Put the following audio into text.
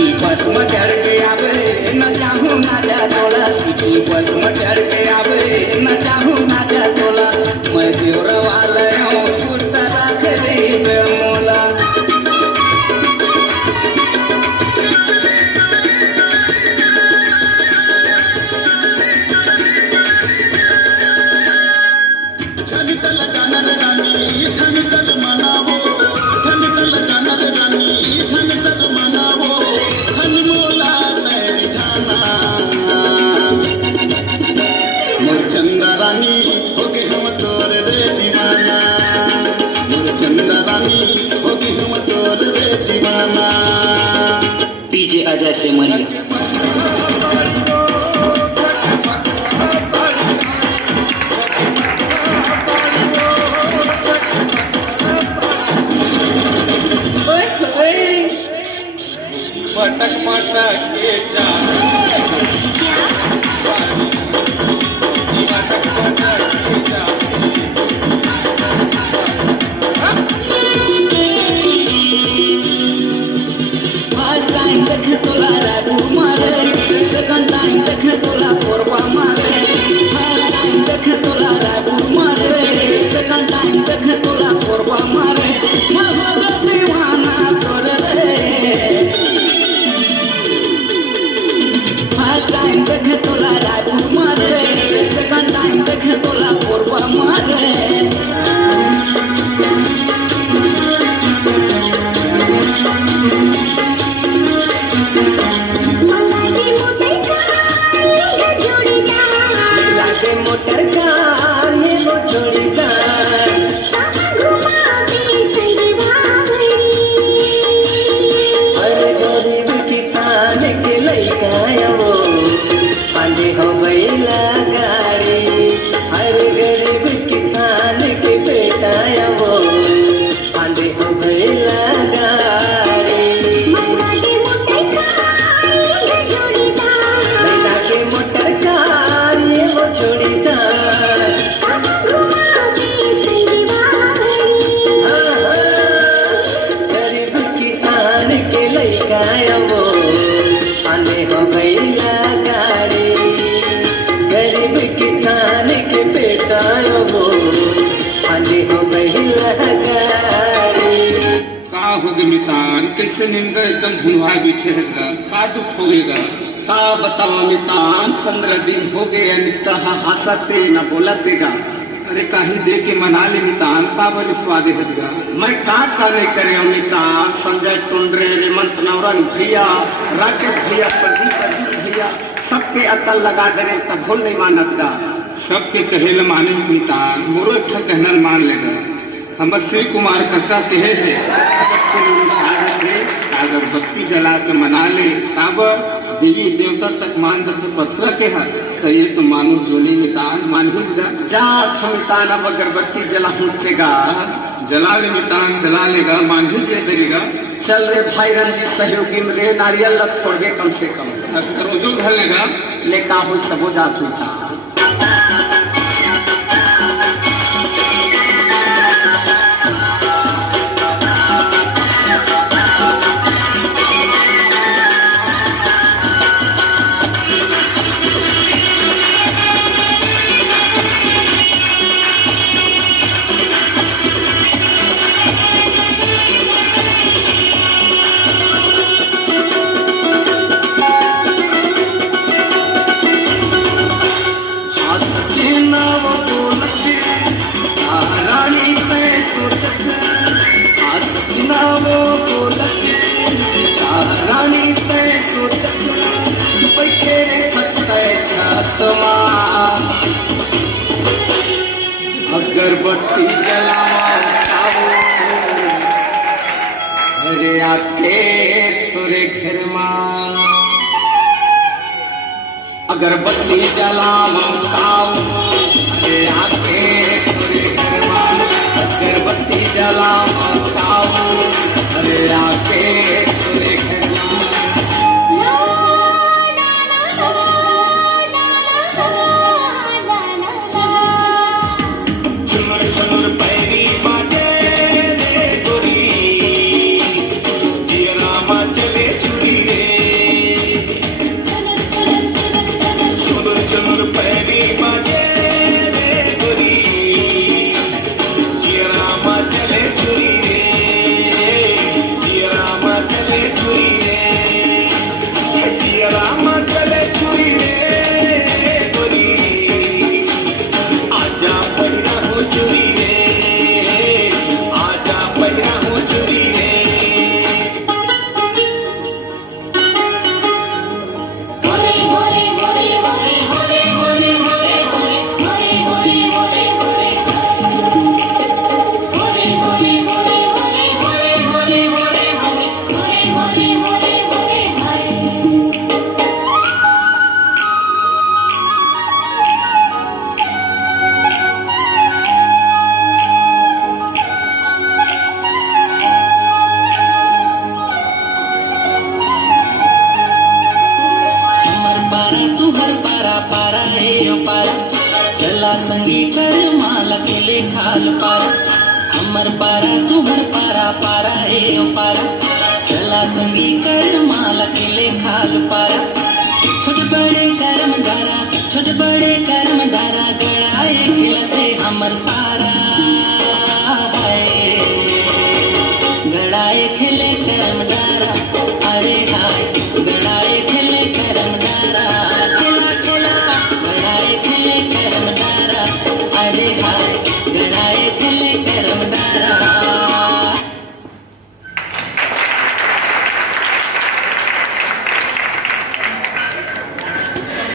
City bus में चढ़ के आवे न चाहूँ नाचा तोला, सिटी बस में चढ़ के आवे न चाहूँ नाचा तोला, मैं देवर वाले हूँ सुस्त रख रे बेमोला। डीजे अजय से मरिया। मटक मटक के जा मटक मटक के जा फर्स्ट टाइम देखे तोला राडू मारे, सेकंड टाइम देखे तोला कोरबा मारे, फर्स्ट टाइम देखे तोला राडू मारे, सेकंड टाइम देखे तोला कोरबा मारे, मैं हो गया दीवाना तोरे रे। फर्स्ट टाइम देखे तोला राडू मारे, सेकंड टाइम देखे तोला कोरबा मारे। मोटर कार ये वो छोड़ी कार अरे गरीब किसान के लइका वो पांडे हो बैला गाड़ी, अरे गरीब किसान के बेटा वो पांडे हो बैला गाड़ी। लैला के मोटर कार ये वो छोड़ी गरीब किसान के लइका वो पांडे हो बैला गाड़ी, गरीब किसान के बेटा वो पांडे हो बैला गाड़ी। का हो गए मितान, कैसे निमगा एकदम धुनवा बैठे है का दुख हो गएगा? का बताओ मितान, 15 दिन हो गए निकता हंसते न बोलते गा। अरे काही दे के मना ले मितान, का बड़ी स्वादे हजगा। मैं का करे करे मितान, संजय टुंडरे, रेमंत नवरंग भैया, राकेश भैया, प्रदीप भैया सबके अकल लगा दे तब भूल नहीं मानत गा। सबके कहेल माने मितान, मोरो एक कहना मान लेगा। हम श्री कुमार कक्का कहे थे अगरबत्ती जला के मना ले, काबर देवी देवता तक मान जब पत्थर के है तो ये तो मानो जोनी मितान मानहिस गा। जा मितान अब अगरबत्ती जला हुचेगा, जला ले मितान जला लेगा, मानहिस ये करेगा। चल रे भाई रंजीत सहयोगी रे, नारियल लग छोड़ दे कम से कम, सरोजो घर लेगा लेका हो सबो जात मितान। रानी तय सोचत बैठे फसते छतमा, अगरबत्ती जलाओ अरे आके तोरे घर मां, अगरबत्ती जलाओ अरे आके तोरे घर मां, अगरबत्ती जलाओ अरे आके तोरे घर मां। चले छुरी रे संगी कर माला खेले खाल पारा हमर पारा तुहर पारा पारा रे ओ पारा चला संगी कर माला खेले खाल पारा छोटे बड़े करम डारा छोटे बड़े करम डारा गड़ाए खिलते हमर सारा है गड़ाए खिले करम डारा अरे